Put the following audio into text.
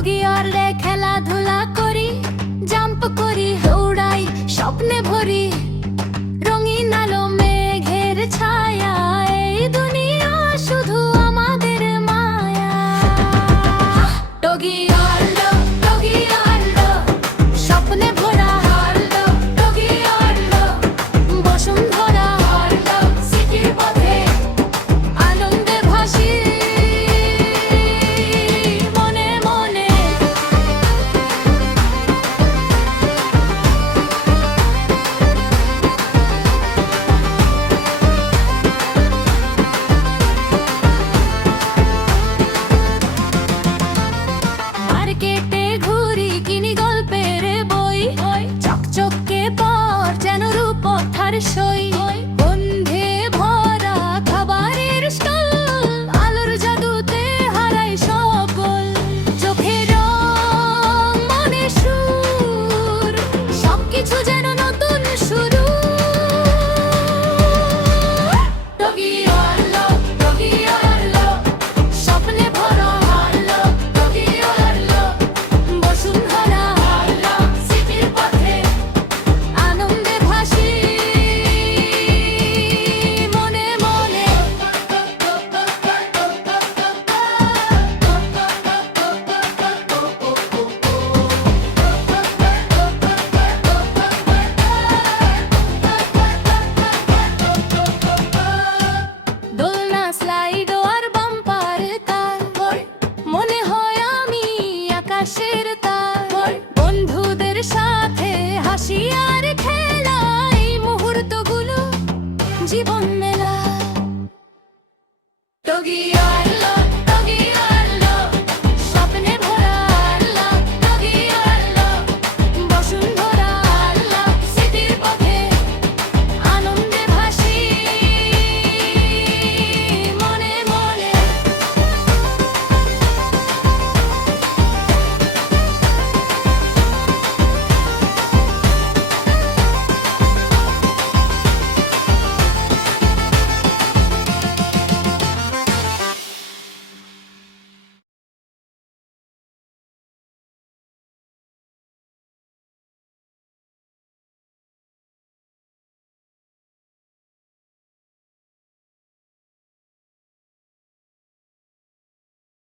টগিয়ারে খেলাধুলা করি, জাম্প করি, দৌড়াই, স্বপ্নে ভরি। রঙিন আলো মেঘের ছায়া, এই দুনিয়া শুধু আমাদের মায়া। টগিয়ারলো, টগিয়ারলো, স্বপ্নে ভরা হারলো। টগিয়ারলো, বসুন্ধরা হারলো, সিটির পথে আনন্দে ভাসি মনে মনে। মার্কেটে ঘুরি, কিনি গল্পের বই, চকচকে পর যেন রূপকথার সই। গন্ধে ভরা খাবারের স্টল, আলোর জাদুতে হারাই সকল। চোখে রং, মনে সুর, সবকিছু যেন নতুন শুরু। টগিয়ারলো, টগিয়ারলো, স্বপ্নে ভরা হারলো। টগিয়ারলো, বসুন্ধরা হারলো, সিটির পথে আনন্দে ভাসি মনে মনে। দোলনা, স্লাইড আর বাম্পার কার, মনে হয় আমি আকাশের তার। বন্ধুদের সাথে হাসি আর খেলা, এই মুহূর্তগুলো জীবনে